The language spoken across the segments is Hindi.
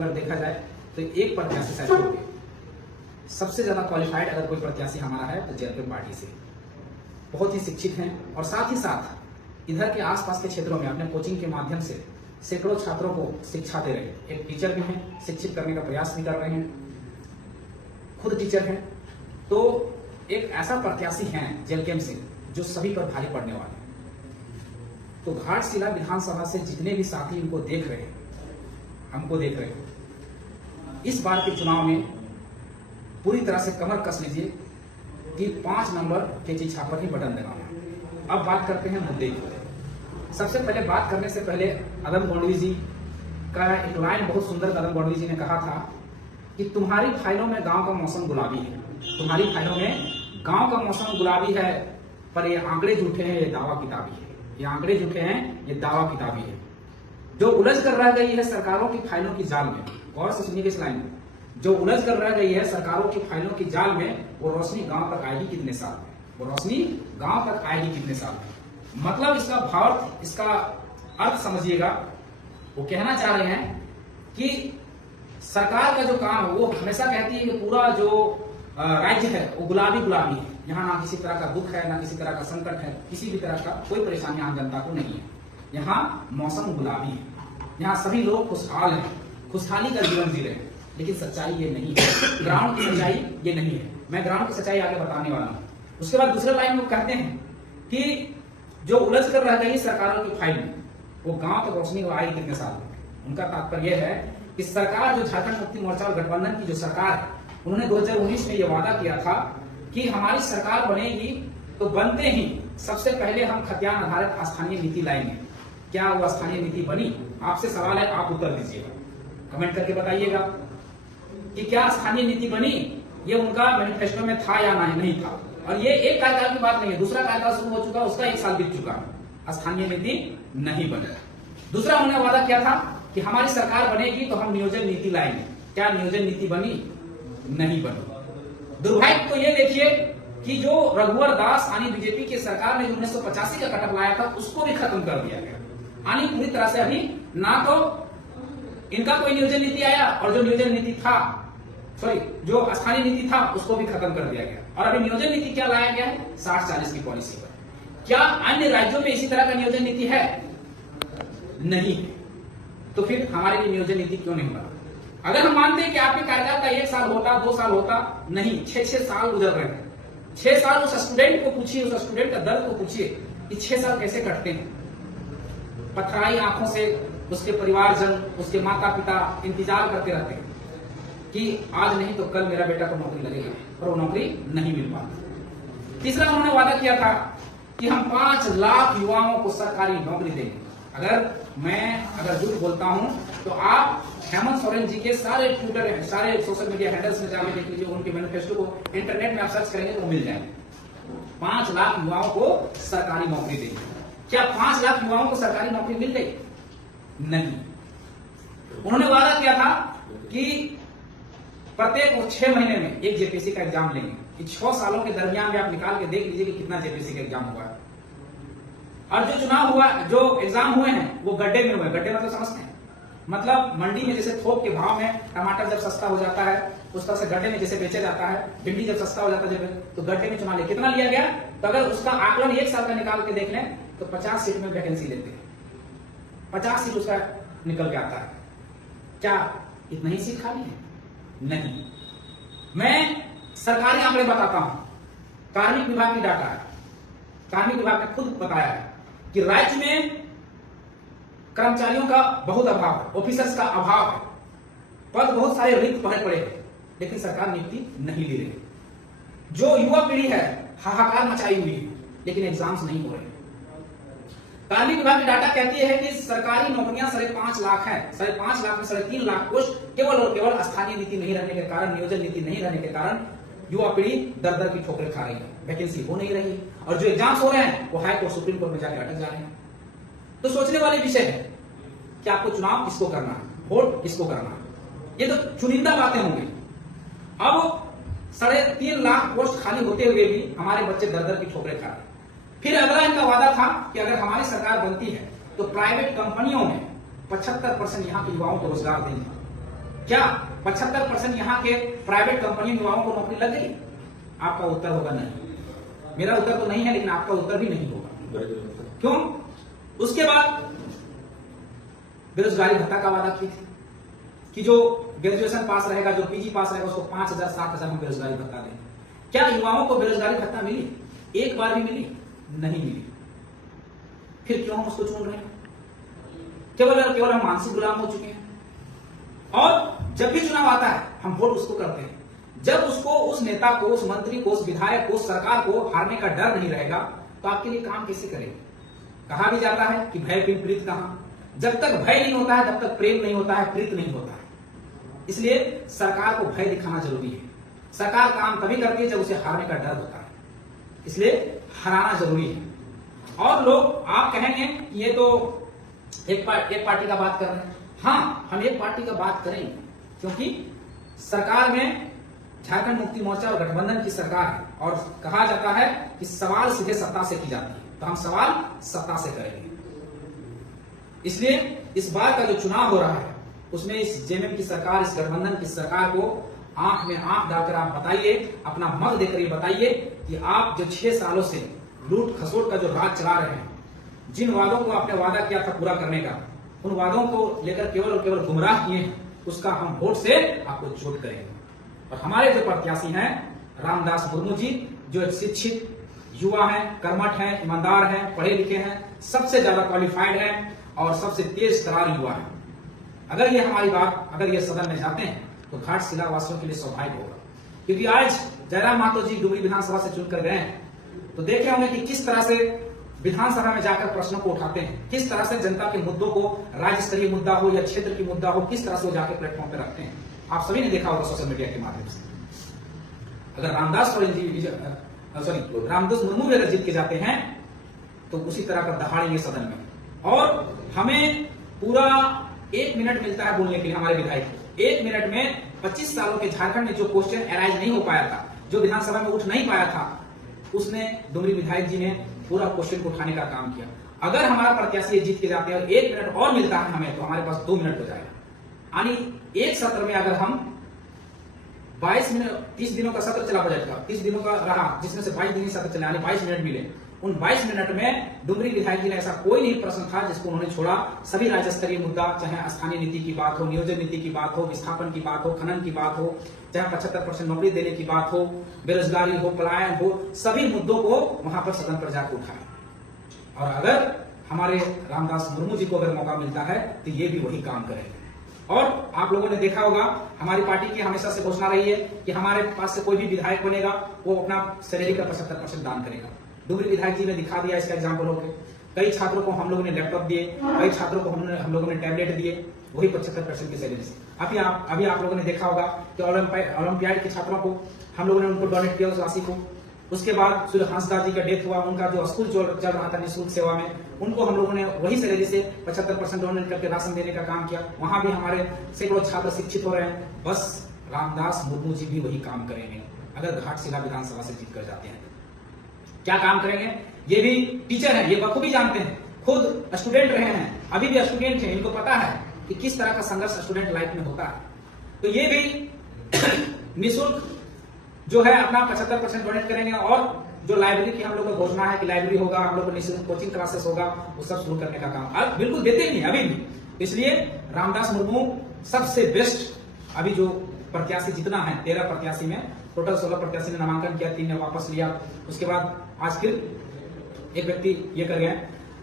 अगर देखा जाए तो एक प्रत्याशी शायद हो गए। सबसे ज्यादा क्वालिफाइड अगर कोई प्रत्याशी हमारा है तो जेएलपी पार्टी से बहुत ही शिक्षित हैं और साथ ही साथ इधर के आसपास के क्षेत्रों में अपने कोचिंग के माध्यम से सैकड़ों छात्रों को शिक्षा दे रहे हैं। एक टीचर भी हैं, शिक्षित करने का प्रयास भी कर रहे हैं, खुद टीचर हैं। तो एक ऐसा प्रत्याशी हैं जेएलकेएम से जो सभी पर भारी पड़ने वाले हैं। तो घाटशिला विधानसभा से जितने भी साथी इनको देख रहे हैं, हमको देख रहे हैं, इस बार के चुनाव में पूरी तरह से कमर कस लीजिए कि 5 नंबर के चिट्ठा पर ही बटन दबाना। अब बात करते हैं मुद्दे की। सबसे पहले बात करने से पहले अदम गौंडवी जी का एक लाइन बहुत सुंदर अदम गौंडवी जी ने कहा था कि तुम्हारी फाइलों में गांव का मौसम गुलाबी है, तुम्हारी फाइलों में गांव का मौसम गुलाबी है, पर ये आंकड़े झूठे हैं, ये दावा किताबी है। ये आंकड़े झूठे हैं, ये दावा किताबी है। जो उलझ कर रह गई है सरकारों की फाइलों की जाल में, गौर से सुनिए इस लाइन में, जो उलझ कर रह गई है सरकारों की फाइलों की जाल में, वो रोशनी गांव तक आएगी कितने साल में? वो रोशनी गांव तक आएगी कितने साल में? मतलब इसका भाव, इसका अर्थ समझिएगा। वो कहना चाह रहे हैं कि सरकार का जो काम है वो हमेशा कहती है कि पूरा जो राज्य है वो गुलाबी गुलाबी है, यहाँ ना किसी तरह का दुख है, ना किसी तरह का संकट है, किसी भी तरह का कोई परेशानी आम जनता को नहीं है। यहाँ मौसम गुलाबी है, यहाँ सभी लोग खुशहाल हैं, खुशहाली का जीवन जी रहे हैं। लेकिन सच्चाई ये नहीं है, ग्राउंड की सच्चाई ये नहीं है। मैं ग्राउंड की सच्चाई आगे बताने वाला हूँ। उसके बाद दूसरे लाइन में कहते हैं कि जो उलझ कर रह गई सरकारों की फाइल में, वो गांव तक रोशनी आएगी कितने साल में? उनका तात्पर्य यह है कि सरकार जो झारखंड मुक्ति मोर्चा और गठबंधन की जो सरकार है, उन्होंने 2019 में ये वादा किया था कि हमारी सरकार बनेगी तो बनते ही सबसे पहले हम खतियान आधारित स्थानीय नीति लाएंगे। क्या वो स्थानीय नीति बनी? आपसे सवाल है, आप उत्तर दीजिएगा, कमेंट करके बताइएगा कि क्या स्थानीय नीति बनी? ये उनका मैनिफेस्टो में था या नहीं था। और ये एक कार्यकाल की बात नहीं है, दूसरा कार्यकाल शुरू हो चुका, उसका 1 साल बीत चुका, स्थानीय नीति नहीं बनी। दूसरा उन्होंने वादा किया था कि हमारी सरकार बनेगी तो हम नियोजन नीति लाएंगे। क्या नियोजन नीति बनी? नहीं बनी। दुर्भाग्य तो ये देखिए कि जो रघुवर दास यानी बीजेपी की सरकार ने 1985 का कटअप लाया था, उसको भी खत्म कर दिया गया। यानी पूरी तरह से अभी ना तो इनका कोई नियोजन नीति आया, और जो नियोजन नीति था, जो स्थानीय नीति था, उसको भी खत्म कर दिया गया। और अभी नियोजन नीति क्या लाया गया है? 60-40 की पॉलिसी पर। क्या अन्य राज्यों में इसी तरह का नियोजन नीति है? नहीं। तो फिर हमारे लिए नियोजन नीति क्यों नहीं बना? अगर हम मानते हैं कि आपके कार्यकाल का 1 साल होता, 2 साल होता, नहीं, 6-6 साल गुजर रहे हैं। 6 साल उस स्टूडेंट को पूछिए, उस स्टूडेंट का दर्द को पूछिए कि 6 साल कैसे कटते हैं। पथराई आंखों से उसके परिवारजन, उसके माता पिता इंतजार करते रहते हैं कि आज नहीं तो कल मेरा बेटा को नौकरी लगेगी, और वो नौकरी नहीं मिल पाती। तीसरा उन्होंने वादा किया था कि हम 5 लाख युवाओं को सरकारी नौकरी देंगे। अगर झूठ बोलता हूं तो आप हेमंत सोरेन जी के सारे ट्विटर, सारे सोशल मीडिया हैंडल्स में जाकर देख लीजिए, उनके मैनिफेस्टो को इंटरनेट में आप सर्च करेंगे तो मिल जाएंगे। 5 लाख युवाओं को सरकारी नौकरी देंगे। क्या 5 लाख युवाओं को सरकारी नौकरी मिल गई? नहीं। उन्होंने वादा किया था कि प्रत्येक 6 महीने में एक जेपीएससी का एग्जाम लेंगे। कि 6 सालों के दरमियान में आप निकाल के देख लीजिए कि कितना जेपीएससी का एग्जाम हुआ है। और जो चुनाव हुआ, जो एग्जाम हुए हैं, वो गड्ढे में हुए। गड्ढे मतलब समझते हैं, मतलब मंडी में जैसे थोक के भाव में टमाटर जब सस्ता हो जाता है, उस तरह से गड्ढे में जैसे बेचा जाता है। भिंडी जब सस्ता हो जाता है तो गड्ढे में चुनाव ले कितना लिया गया, तो अगर उसका आकलन 1 साल का निकाल के देख लें तो 50 सीट में वैकेंसी लेते हैं, 50 सीट उसका निकल के आता है। क्या इतना ही सीट खाली है? नहीं। मैं सरकारी आंकड़े बताता हूं, कार्मिक विभाग की डाटा है। कार्मिक विभाग ने खुद बताया है कि राज्य में कर्मचारियों का बहुत अभाव है, ऑफिसर्स का अभाव है, पद बहुत सारे रिक्त पड़े हैं, लेकिन सरकार नियुक्ति नहीं ले रही। जो युवा पीढ़ी है हाहाकार मचाई हुई है, लेकिन एग्जाम्स नहीं हो रहे। कार्मिक विभाग की डाटा कहती है कि सरकारी नौकरियां 5.5 लाख है। 5.5 लाख में 3.5 लाख पोस्ट केवल और केवल स्थानीय नीति नहीं रहने के कारण, नियोजन नीति नहीं रहने के कारण युवा पीढ़ी दर दर की ठोकरें खा रही है, वैकेंसी हो नहीं रही। और जो एग्जाम्स हो रहे हैं वो हाई कोर्ट, सुप्रीम कोर्ट में जाकर अटक जा रहे हैं। तो सोचने वाले विषय है कि आपको चुनाव किसको करना है, वोट किसको करना है। ये तो चुनिंदा बातें होंगी। अब 3.5 लाख पोस्ट खाली होते हुए भी हमारे बच्चे दर दर की ठोकरें खा रहे हैं। फिर अगला इनका वादा था कि अगर हमारी सरकार बनती है तो प्राइवेट कंपनियों में 75% यहाँ के युवाओं को रोजगार देंगे। क्या 75% यहाँ के प्राइवेट कंपनी युवाओं को नौकरी लग गई? आपका उत्तर होगा नहीं। मेरा उत्तर तो नहीं है, लेकिन आपका उत्तर भी नहीं होगा। क्यों? उसके बाद बेरोजगारी भत्ता का वादा की थी कि जो ग्रेजुएशन पास रहेगा, जो पीजी पास रहेगा, उसको 5,000 7,000 हम बेरोजगारी भत्ता देंगे। क्या युवाओं को बेरोजगारी भत्ता मिली? एक बार भी मिली? नहीं मिली। फिर क्यों हम उसको चुन रहे हैं? केवल हम मानसिक गुलाम हो चुके हैं। और जब भी चुनाव आता है हम वोट उसको करते हैं। जब उसको, उस नेता को, उस मंत्री को, उस विधायक को, उस सरकार को हारने का डर नहीं रहेगा तो आपके लिए काम कैसे करेंगे? कहा भी जाता है कि भय बिन प्रीत कहां। जब तक भय नहीं होता है तब तक प्रेम नहीं होता है, प्रीत नहीं होता है। इसलिए सरकार को भय दिखाना जरूरी है। सरकार काम तभी करती है जब उसे हारने का डर होता है, इसलिए हराना जरूरी है। और लोग, आप कहेंगे ये तो एक पार्टी का बात कर रहे हैं। हाँ, हम एक पार्टी का बात करेंगे क्योंकि सरकार में झारखंड मुक्ति मोर्चा और गठबंधन की सरकार है और कहा जाता है कि सवाल सीधे सत्ता से की जाती है, तो हम सवाल सत्ता से करेंगे। इसलिए इस बार का जो चुनाव हो रहा है उसमें इस जेएमएम की सरकार, इस गठबंधन की सरकार को आंख में आंख डालकर आप बताइए, अपना मत देकर ये बताइए कि आप जो 6 सालों से लूट खसोट का जो राज चला रहे हैं, जिन वादों को आपने वादा किया था पूरा करने का, उन वादों को लेकर केवल और केवल गुमराह किए हैं, उसका हम वोट से आपको चोट करेंगे। और हमारे जो प्रत्याशी हैं रामदास मुर्मू जी, जो एक शिक्षित युवा हैं, कर्मठ हैं, ईमानदार हैं, पढ़े लिखे हैं, सबसे ज्यादा क्वालिफाइड हैं और सबसे तेज तरार युवा है। अगर ये हमारी बात, अगर ये सदन में जाते हैं तो घाटशिला वासियों के लिए सौभाग्य होगा। क्योंकि आज जयराम महतो जी डुमरी विधानसभा से चुनकर गए हैं तो देखे होंगे कि किस तरह से विधानसभा में जाकर प्रश्नों को उठाते हैं, किस तरह से जनता के मुद्दों को, राज्य स्तरीय मुद्दा हो या क्षेत्र की मुद्दा हो, किस तरह से वो जाकर प्लेटफॉर्म पे रखते हैं। आप सभी ने देखा होगा सोशल मीडिया के माध्यम से। अगर रामदास मुर्मू अगर जीत के जाते हैं तो उसी तरह का दहाड़ेंगे सदन में। और हमें पूरा 1 मिनट मिलता है बोलने के लिए हमारे विधायक को। 1 मिनट में 25 सालों के झारखंड में जो क्वेश्चन अराइज नहीं हो पाया था, जो विधानसभा में उठ नहीं पाया था, उसने डुमरी विधायक जी ने पूरा क्वेश्चन को उठाने का काम किया। अगर हमारा प्रत्याशी जीत के जाते हैं और 1 मिनट और मिलता है हमें, तो हमारे पास 2 मिनट हो जाएगा। यानी एक सत्र में अगर हम 22 मिनट, 30 दिनों का सत्र चला बजट का, 30 दिनों का रहा, जिसमें से 22 दिन ही सत्र चला, यानी 22 मिनट मिले। उन 22 मिनट में डुमरी विधायक जी ने ऐसा कोई नहीं प्रश्न था जिसको उन्होंने छोड़ा। सभी राज्य स्तरीय मुद्दा, चाहे स्थानीय नीति की बात हो, नियोजन नीति की बात हो, विस्थापन की बात हो, खनन की बात हो, चाहे 75% नौकरी देने की बात हो, बेरोजगारी हो, पलायन हो, सभी मुद्दों को वहां पर सदन पर जाकर उठाए। और अगर हमारे रामदास मुर्मू जी को अगर मौका मिलता है तो ये भी वही काम करेंगे। और आप लोगों ने देखा होगा हमारी पार्टी की हमेशा से घोषणा रही है कि हमारे पास से कोई भी विधायक बनेगा वो अपना सैलरी का 75% दान करेगा। डुमरी विधायक जी ने दिखा दिया इसका एग्जाम्पल होकर। कई छात्रों को हम लोगों ने लैपटॉप दिए, कई छात्रों को हम लोगों ने टैबलेट दिए, वही 75% की सैलरी से। अभी आप लोगों ने देखा होगा कि ओलंपियाड के छात्रों को हम लोगों ने उनको डोनेट किया उस राशि को। उसके बाद सूर्य हंसदास जी का डेथ हुआ, उनका जो स्कूल चल रहा था निःशुल्क सेवा में, उनको हम लोगों ने वही सैलरी से 75% डोनेट करके राशन देने का काम किया। वहां भी हमारे सैकड़ों छात्र शिक्षित हो रहे हैं। बस रामदास मुर्मू जी भी वही काम करेंगे अगर घाटशिला विधानसभा से जीत कर जाते हैं। क्या काम करेंगे? ये भी टीचर हैं, ये बखूबी जानते हैं, खुद स्टूडेंट रहे हैं, अभी भी स्टूडेंट हैं, इनको पता है कि किस तरह का संघर्ष स्टूडेंट लाइफ में होता है। तो ये भी निःशुल्क जो है अपना 75% डोनेट करेंगे। और जो लाइब्रेरी की हम लोग को घोषणा है कि लाइब्रेरी होगा, हम लोग को निःशुल्क कोचिंग क्लासेस होगा, वो सब शुरू करने का काम बिल्कुल देते ही अभी भी। इसलिए रामदास मुर्मू सबसे बेस्ट। अभी जो प्रत्याशी जितना है 13 प्रत्याशी में टोटल 16 प्रत्याशी ने नामांकन किया, 3 ने वापस लिया। उसके बाद आज फिर एक व्यक्ति ये कर गया,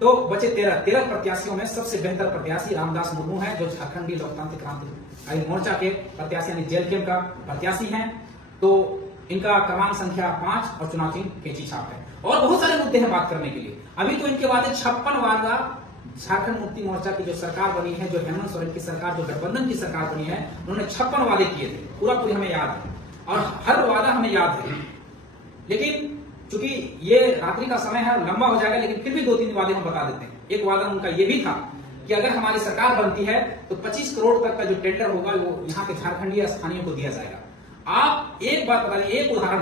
तो बचे 13 प्रत्याशियों में सबसे बेहतर प्रत्याशी रामदास मुर्मू है, जो झारखंडी लोकतांत्रिक क्रांति मोर्चा के प्रत्याशी यानी जेएलकेएम का प्रत्याशी हैं। तो इनका क्रमांक संख्या 5 और चुनाव चिन्ह कैंची छाप है। और बहुत सारे मुद्दे हैं बात करने के लिए। अभी तो इनके वादे 56 वादा झारखंड मुक्ति मोर्चा की जो सरकार बनी है, जो हेमंत सोरेन की सरकार, जो गठबंधन की सरकार बनी है, उन्होंने 56 वादे किए थे। पूरी हमें याद है और हर वादा हमें याद है। लेकिन चूंकि ये रात्रि का समय है, लंबा हो जाएगा, लेकिन फिर भी 2-3 वादे हम बता देते हैं। एक वादा उनका ये भी था कि अगर हमारी सरकार बनती है तो 25 करोड़ तक का जो टेंडर होगा वो यहाँ के झारखंडी स्थानीय को दिया जाएगा। आप एक बात बता दीजिए, एक उदाहरण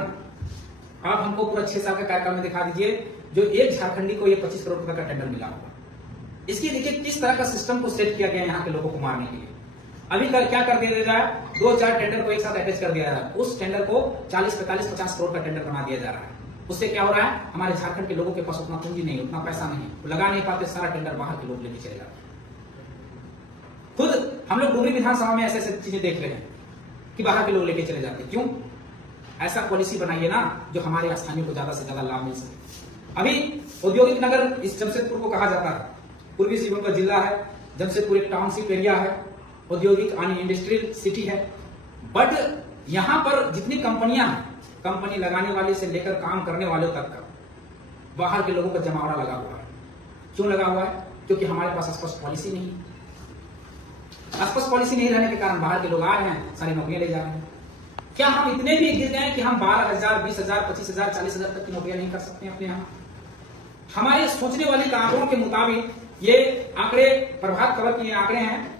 आप हमको पूरा 6 साल का कार्यकाल में दिखा दीजिए जो एक झारखंडी को ये 25 करोड़ रुपए का टेंडर मिला होगा। इसकी देखिए किस तरह का सिस्टम को सेट किया गया यहाँ के लोगों को मारने के लिए। अभी क्या कर दिया जा रहा है, 2-4 टेंडर को एक साथ अटैच कर दिया जा रहा है। उस टेंडर को 40, 45, 50 करोड़ का टेंडर बना दिया जा रहा है। उससे क्या हो रहा है, हमारे झारखंड के लोगों के पास उतना पूंजी नहीं, उतना पैसा नहीं, वो लगा नहीं पाते, सारा टेंडर बाहर के लोग लेके चले जाते हैं। खुद हम लोग डुमरी विधानसभा में ऐसे ऐसे चीजें देख रहे हैं कि बाहर के लोग लेके चले जाते हैं। क्यों? ऐसा पॉलिसी बनाइए ना जो हमारे स्थानीय को ज्यादा से ज्यादा लाभ मिल सके। अभी औद्योगिक नगर इस जमशेदपुर को कहा जाता है, पूर्वी सिंहभूम का जिला है, जमशेदपुर एक टाउनशिप एरिया है, औद्योगिक यानी इंडस्ट्रियल सिटी है। बट यहां पर जितनी कंपनियां हैं, कंपनी लगाने वाले से लेकर काम करने वालों तक का बाहर के लोगों का जमावड़ा लगा हुआ है। क्यों लगा हुआ है? क्योंकि हमारे पास स्पष्ट पॉलिसी नहीं है। स्पष्ट पॉलिसी नहीं रहने के कारण बाहर के लोग आ रहे हैं, सारी नौकरियां ले जा रहे हैं। क्या हम इतने भी गिर गए कि हम 12,000, 20,000, 25,000, 40,000 तक की नौकरियां नहीं कर सकते हैं अपने यहाँ? हमारे सोचने वाले आंकड़ों के मुताबिक ये आंकड़े प्रभात खबर के आंकड़े हैं।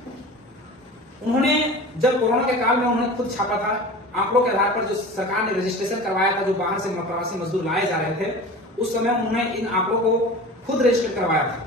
उन्होंने जब कोरोना के काल में उन्होंने खुद छापा था, आंकड़ों के आधार पर जो सरकार ने रजिस्ट्रेशन करवाया था, जो बाहर से प्रवासी मजदूर लाए जा रहे थे, उस समय उन्होंने इन आंकड़ों को खुद रजिस्टर करवाया था।